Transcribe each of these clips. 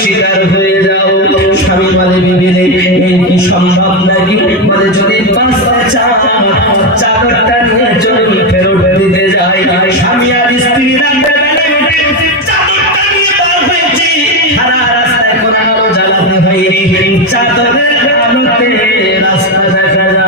শিকার হয়ে যাও। স্বামী বলে বিবিরে এই কি সম্ভব নাকি? বলে যদি বাঁচতে চাও চাদরটা নিয়ে যদি ফেরত দিতে যাই। স্বামী আর স্ত্রী রাখতে চাদরটা নিয়ে বার হয়েছি, সারা রাস্তায় কোনো আলো জ্বালানো হয়নি, চাদরের আলোতে রাস্তা দেখা যায়।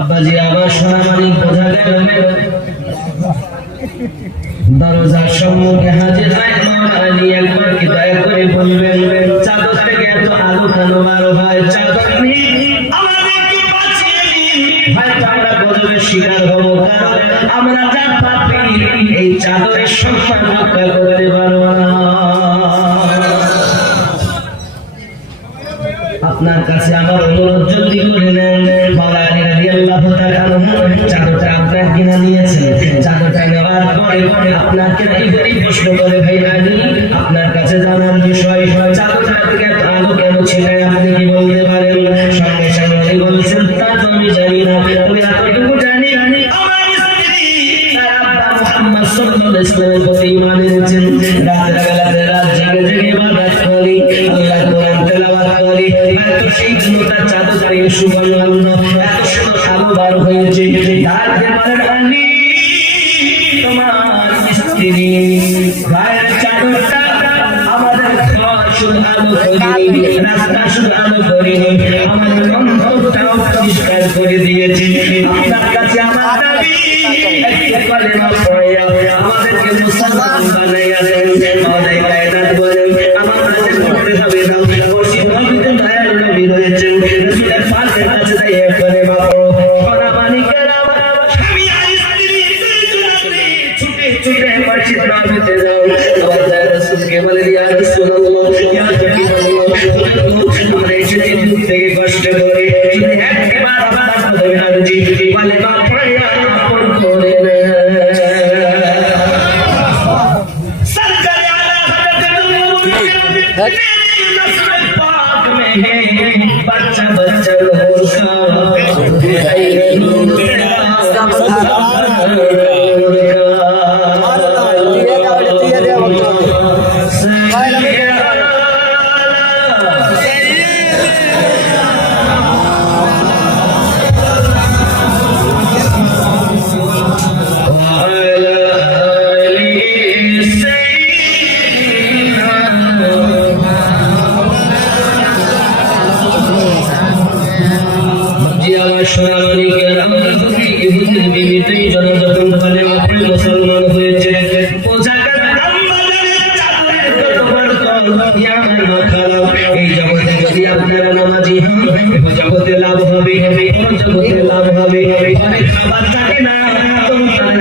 আব্বাজি আবার সোনামানি বোঝা গেল দরজার সম্মুখে হাজির হয় আলী। একবার কি দয়া করে বলবেন চাদর থেকে এত আলো কেন আরো হয়? চাদর আমাদেরকে বাঁচিয়ে দিন, হয়তো আমরা গজবের শিকার হবো, কারণ আমরা যা পাপি এই চাদরের সম্মান রক্ষা করতে পারবো না। আপনার কাছে আমার অনুরোধ জলদি করে নেন। মাওলানা রাদিয়াল্লাহু তাআলা চাদরটা আপনার কিনা নিয়েছেন, চাদরটা নেওয়ার পরে আপনাকে এই প্রশ্ন করে ভাই আলী আপনার কাছে জানার বিষয় চাদরটা থেকে আলো কেন ছিল আপনি কি বলতে পারেন? সঙ্গে সঙ্গে বলছেন তা তো আমি জানি না, তবে এতটুকু জানি আমার স্ত্রী আব্বা মুহাম্মদ সাল্লাল্লাহু আলাইহি ওয়াসাল্লামের প্রতি ঈমান এনেছেন। রাতের বেলাতে রাত জেগে জেগে ইবাদত করি, আল্লাহ কোরআন তেলাওয়াত করি, হয়তো সেই জন্যটা চাদর গায়ে সুবহানাল্লাহ এত সুন্দর আলো বার হয়েছে। তারপরে বলেন আলী তোমার স্ত্রী গায়ের চাদরটা আমাদের ঘর শুধু আলো করিনি, রাস্তা শুধু আলো করিনি, আমাদের অন্তরটাও পরিষ্কার করে দিয়েছে। আপনার কাছে আমার দাবি একটি কলেমা পড়ে আমাদেরকে মুসলমান বানাইয়া দেন। মাওলাই কায়নাত বলেন আমার কাছে পড়তে হবে না, বসি নবীতে দয়াল নবী রয়েছেন, রাসূলের পাকের কাছে যাইয়ে কলেমা পড়ো। সোনামানি কেরাম স্বামী আর স্ত্রী ছুটে ছুটে মসজিদ নবীতে যাও। আল্লাহ রাসূলকে বলে ইয়া রাসূলুল্লাহ ইয়া হাবিবাল্লাহ আমরা এসেছি দূর থেকে কষ্ট করে, যদি একবার আপনার কদমে হাজির বলে বাপ আপন করে সরকার আলা হযরত পাক में है बच्चा बच्चा এই জগতে যদি আপনারা নামাজি হন জগতে লাভ হবে, জগতে লাভ হবে। অনেক খাবার থাকে না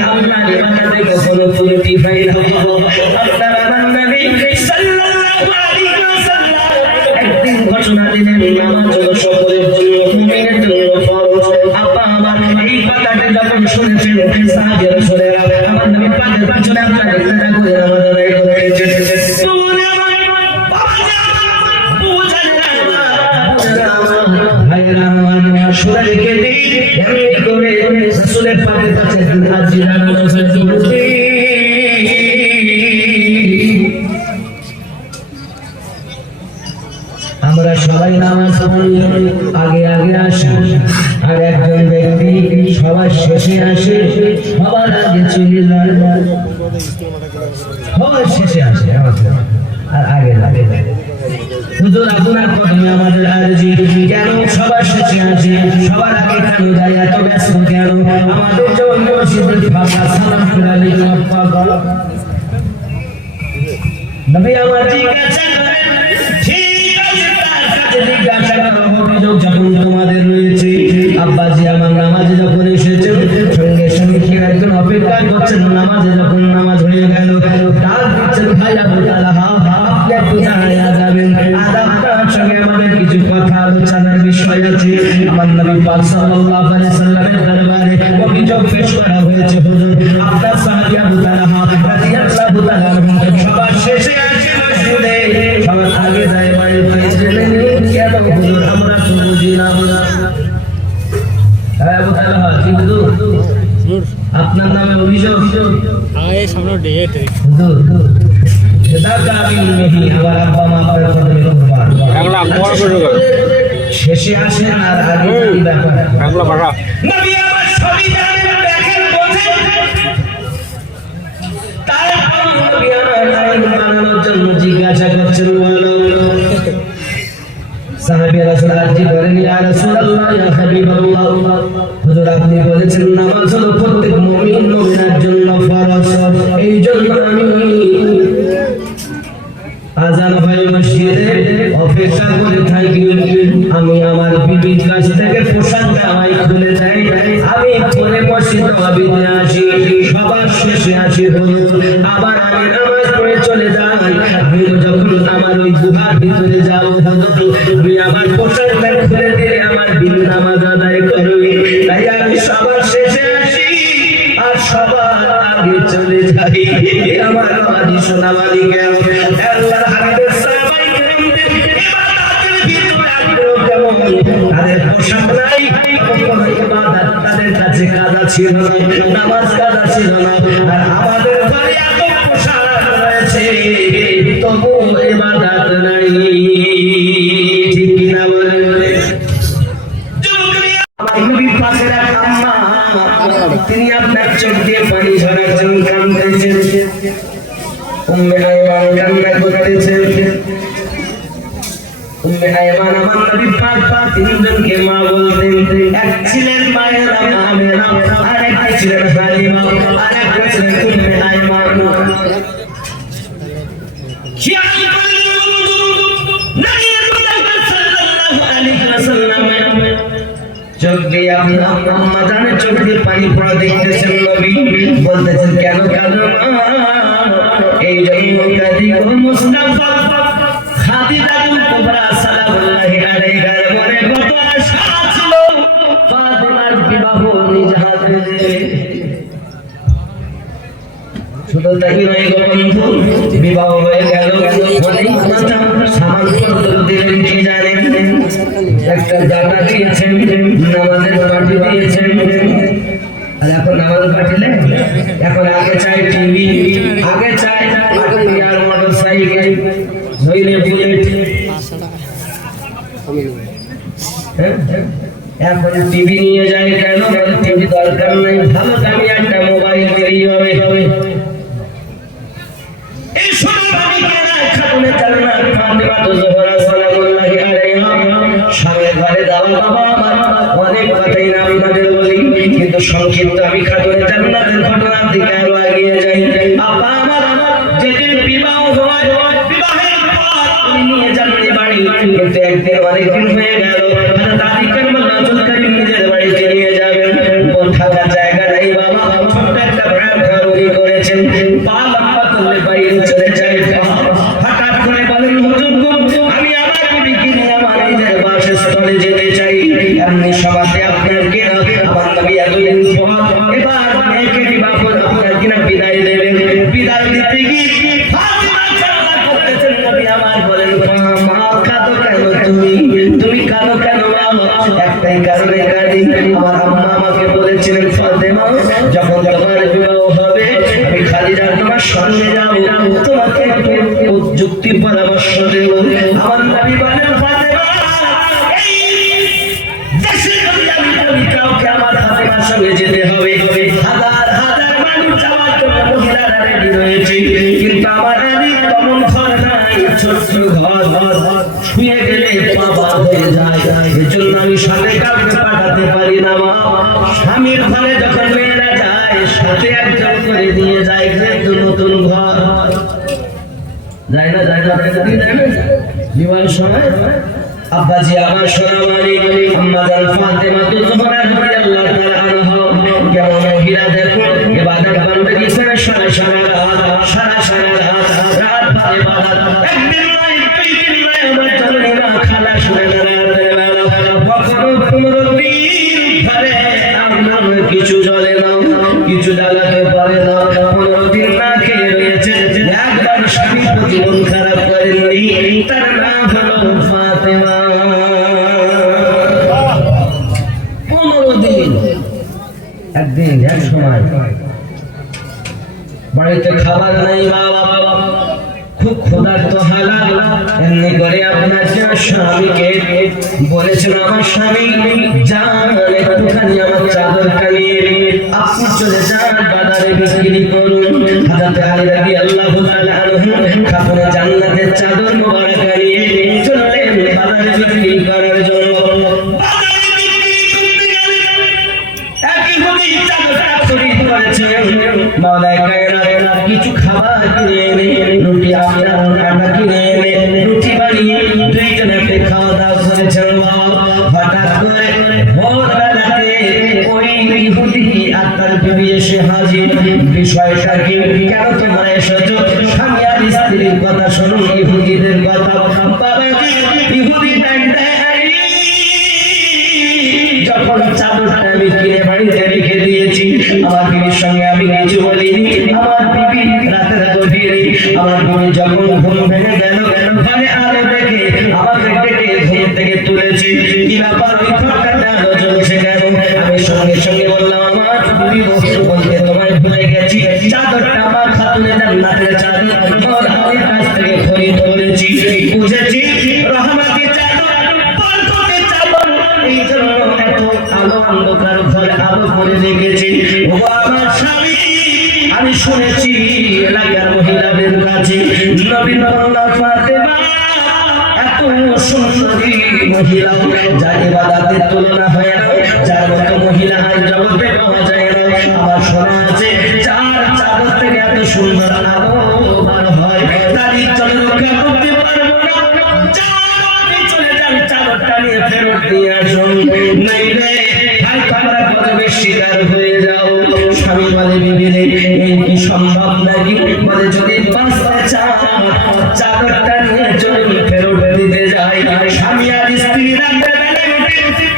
আল্লাহ নিয়ামতে কখনো পুরোটি পাই না। আপনারা নবী সাল্লাল্লাহু আলাইহি ওয়াসাল্লাম একদিন ঘোষণা দিলেন নামাজ হলো সকলের জন্য, মুমিনের জন্য ফরজ। আপা আমার এই কথাটা যখন শুনেছেন সাহাবী রাসূলেরা আমার নবী পাকের পেছনে আপনারা ইকরার করে নামাজ আদায় করতেছেন। সুরাইকে দিই এমনি করে রাসূলের পাকের কাছে হাজির হয়েছে। আমরা সবাই নামাজ পড়ি, আগে আগে আসি, আর একজন ব্যক্তি সবার শেষে আসে, সবার আগে চলে যায়, সবার শেষে আসে আর আগে লাগে। হুজুর আপনার কদমে আমাদের আরজি, কেন সবার শেষে আসে, সবার আগে কেন যায়, এত ব্যস্ত কেন? আমাদের যখন মসজিদের ফাঁকা সালাম ফিরালে নবী আমার জিজ্ঞাসা করেন, ঠিক আছে তার কাছে জিজ্ঞাসা করা অভিযোগ যখন তোমাদের রয়েছে। আব্বাজি আমার নামাজে যখন এসেছে সঙ্গে সঙ্গে একজন অপেক্ষা করছেন, নামাজে যখন নামাজ হয়ে গেল ডাক দিচ্ছেন ভাই আবু তালহা আপনি একটু দাঁড়িয়ে যাবেন। সঙ্গে আমাদের কিছু কথা আলোচনার বিষয় আছে। আমার নবী পাক সাল্লাল্লাহু আলাইহি সাল্লামের দরবারে অভিযোগ পেশ করা হয়েছে, হুজুর আপনার সাহাবী আবু তালহা রাদিয়াল্লাহু তাআলা সবার শেষে আসে মসজিদে, সবার আগে যায় বাড়ি কেন হুজুর আমরা তো বুঝি না। আবু তালহা কি হুজুর আপনার নামে অভিযোগ? আগে সামনে ডেট হুজুর আমার আব্বা মা শেষে আসে আর আগে কি ব্যাপার? নবী আমার সবই জানেন, দেখেন বোঝেন, তারপর নবী আমার আইন মানানোর জন্য জিজ্ঞাসা করছেন, বলো সাহাবী রাসূল আরজি করেন, ইয়া রাসূলুল্লাহ ইয়া হাবিবাল্লাহ, হুজুর আপনি বলেছেন নামাজ হলো প্রত্যেক মুমিন মুমিনার জন্য ফরজ, এই জন্য আমি আজান হয় মসজিদে অপেক্ষা করে থাকি। আমি আমার বিবির কাছ থেকে পোশাক জামাই খুলে যাই, আমি পরে মসজিদ নববীতে আসি, সবার শেষে আসি হুজুর, আবার আমি নামাজ পড়ে চলে যাই। আমি যখন আমার ওই গুহার ভিতরে যাবো হুজুর, আমি আমার পোশাকটা খুলে দিয়ে আমার বিল নামাজ আদায় করবি, তাই আমি সবার শেষে আসি আর সবার আগে চলে যাই। আমার নামাজি সোনা মালিক আল্লাহর হাবিবের সাহাবায়ে কেরামদের ইবাদতের ভিতরে আগ্রহ কেমন, তাদের পোশাক নাই, ইবাদত তাদের কাছে কাজা ছিল না, নামাজ কাজা ছিল না, আর আমাদের ঘরে এত পোশাক রয়েছে তবু ইবাদত নাই, ঠিক কিনা বলেন? আমার নবী পাকের এক আম্মা, তিনি আপনার চোখ দিয়ে পানি ঝরার জন্য কাঁদতেছেন, উম্মে আইমান কান্না করতেছেন। উম্মে আইমান আমার নবী পাক তিনজনকে মা বলতেন, এক ছিলেন মায়ের নাম আমেনা, আরেক ছিলেন হালিমা, আরেক ছিলেন উম্মে আইমান। খেয়াল করে নবী সাল্লাল্লাহু আলাইহি ওয়াসাল্লাম চোখ দিয়ে আপনার আম্মা জানে চোখ দিয়ে পানি পড়া দেখতেছেন, নবী বলতেছেন কেন কাঁদো মা? এই জন্য কাঁদি গো মুস্তাফা খাদিজাতুল কুবরা সালামুল্লাহি আলাইহার মনে কত আশা ছিল ফাতেমার বিবাহ নিজ হাতে দেবে। শুধু তাই নয় গো বন্ধু, বিবাহ হয়ে গেল, অনেক কথা সামান্য দিলেন কি জানেন? একটা জানা দিয়েছেন, নামাজের পার্টি দিয়েছেন, আর এখন নামাজ পাঠিলে এখন আগে চাই টিভি, আগে চাই আর মোটর সাইকেল, নইলে বুলেট, এখন টিভি নিয়ে যায় কেন? টিভি দরকার নাই, ভালো দামি একটা মোবাইল বেরিয়ে হবে। এই সময় আমি খাতুনে জান্নাত ফাতেমা জোহরা সালামুল্লাহি আলাইহা স্বামীর ঘরে যাওয়া, বাবা আমার অনেক কথাই না আপনাদের বলি, কিন্তু সংক্ষিপ্ত আমি খাতুনে জান্নাতের ঘটনার দিকে আরো এগিয়ে যাই। আপা আমার যেদিন বিবাহ হয়, বিবাহের পর উনি নিয়ে যান বাড়ি, কিন্তু একদিন অনেকদিন হয়ে গেল, দাদি কেমন নাজুক করে নিজের বাড়িতে নিয়ে যাবেন, থাকার জায়গা নেই বাবা, ছোট্ট একটা ঘর উনি করেছেন, পা লম্বা করলে বাইরে চলে যায়। হঠাৎ করে বলেন হুজুর আমি আমার বিবিকে নিয়ে আমার নিজের বাসস্থলে যেতে চাই, এমনি সভাতে আপনার কিনা আমার নবী এতদিন পর এবার মেয়েকে বিবাহ করে আপনার কিনা বিদায় দেবেন। বিদায় দিতে গিয়ে ফাতেমা কান্না করতেছেন, নবী আমার বলেন মা কাঁদো কেন তুমি কাঁদো কেন মা? একটাই কারণে কাঁদি, আমার আম্মা আমাকে বলেছিলেন ফাতেমা যখন তোমার বিবাহ হবে আমি খাদিজা তোমার সঙ্গে যাবো, তোমাকে যুক্তি পরামর্শ দেব। আমার নবী বলেন ফাতেমা কাউকে আমার ফাতেমার সঙ্গে যেতে হবে, হাজার হাজার মানুষ যাওয়ার জন্য মহিলারা রেডি হয়েছে, কিন্তু আমার তেমন ঘর নাই, ছোট্ট ঘর, শুয়ে গেলে পাপা হয়ে যায়, এজন্য আমি সাথে কাউকে পাঠাতে পারি না মা। স্বামীর ঘরে যখন মেয়েরা যায় সাথে একজন করে নিয়ে যায়, যেহেতু নতুন ঘর যায় না, যায় না বিবাহের সময়। আব্বাজি আমার সোনা মালিক আম্মা জান ফাতেমা জোহরা রাদিয়াল্লাহু তাআলা আনহা কেমন মহিলা দেখো, ইবাদত বندگی করে সারা সারা রাত একদিন নয় দুই দিন নয় আমার জন্য বাড়িতে খাবার নাই, বাবা খুব ক্ষুধার্ত হালাল। এমনি করে আপনার স্বামীকে বলেছেন, আমার স্বামী যান একটুখানি আমার চাদরটা নিয়ে আপনি চলে যান বাজারে বিক্রি করুন। হযরত আলী রাদিয়াল্লাহু তাআলা আনহু খাতুনে জান্নাতের চাদর মোবারক নিয়ে চললেন বাজারে বিক্রি করার জন্য। কিছু খাবার কিনে এনে রুটি আপনার আটা কিনে এনে রুটি বানিয়ে দুইজনে খাওয়া দাওয়া করেছেন। হঠাৎ করে ভোরবেলাতে ওই ইহুদি আর তার বিবি এসে হাজির। বিষয়টা কি, কেন তোমরা এসেছো? স্বামী আর স্ত্রীর কথা শুনুন, ইহুদিদের কথা। বাবাজি ইহুদি যখন চাদরটা আমি কিনে বাড়িতে রেখে দিয়েছি, আমার বিবির সঙ্গে আমি কিছু বলিনি। আমার বিবি রাতের গভীরে আমার বিবি যখন ঘুম ভেঙে গেল, ঘরে আলো দেখে আমাকে ডেকে ঘুম থেকে তুলেছি। কি ব্যাপার, ওই ঘরটাতে আলো জ্বলছে কেন? আমি সঙ্গে সঙ্গে বললাম, আমার বিবি বলতে তোমায় ভুলে গেছি, চাদরটা আমার খাতুনে জান্নাতের চাদর আমার কাছ থেকে খরিদ করেছি। বুঝেছি রহমতের চাদর, বরকতের চাদর, এই জন্য এত আলো অন্ধকার ঘরে আলো করে রেখেছি। ও আমার স্বামী, আমি শুনেছি এলাকার মহিলাদের কাছে নবীর কন্যা ফাতেমা এত সুন্দরী মহিলা, যার ইবাদতের তুলনা হয় না, যার মতো মহিলা আর জগতে পাওয়া যায় না। আমার শোনা আছে চার চাদর থেকে এত সুন্দর আলো বার হয়, তার ইজ্জত রক্ষা করতে পারবো না। চলে যান, চাদরটা নিয়ে ফেরত দিয়ে আসুন, নইলে হয়তো আমরা গজবের শিকার হয়ে যাও। স্বামী বলে, বিবি রে, এই কি সম্ভব নাকি? বলে, যদি বাঁচতে চাও চাদরটা নিয়ে চলুন ফেরত দিতে যাই। স্বামী আর স্ত্রী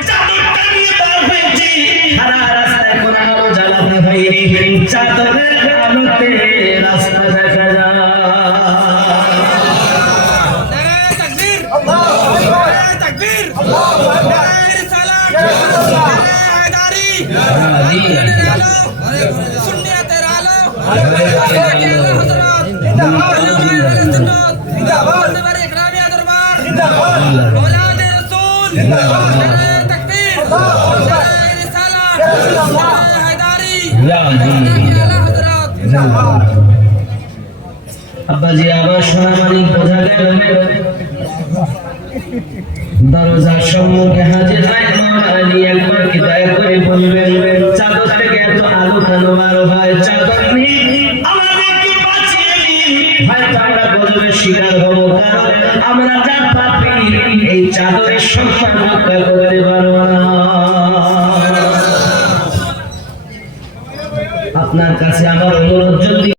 চাদরটা নিয়ে বার হয়েছি, সারা রাস্তায় কোনো আলো জ্বালাতে হয়নি, চাদরের আলোতে রাস্তা দেখা যায়। আব্বাজি আবার সোনা মানিক বোঝা গেল দরজার সম্মুখে হাজির হয়। আলী একবার কি দয়া করে বলবেন, চাদর থেকে এত আলো কেন বার হয়? চাদর নেই, আমাদেরকে বাঁচিয়ে দিন, হয়তো আমরা গজবের শিকার হবো, কারণ আমরা যা পাপী এই চাদরের সম্মান রক্ষা করতে পারবো না। আপনার কাছে আমার অনুরোধ, জলদি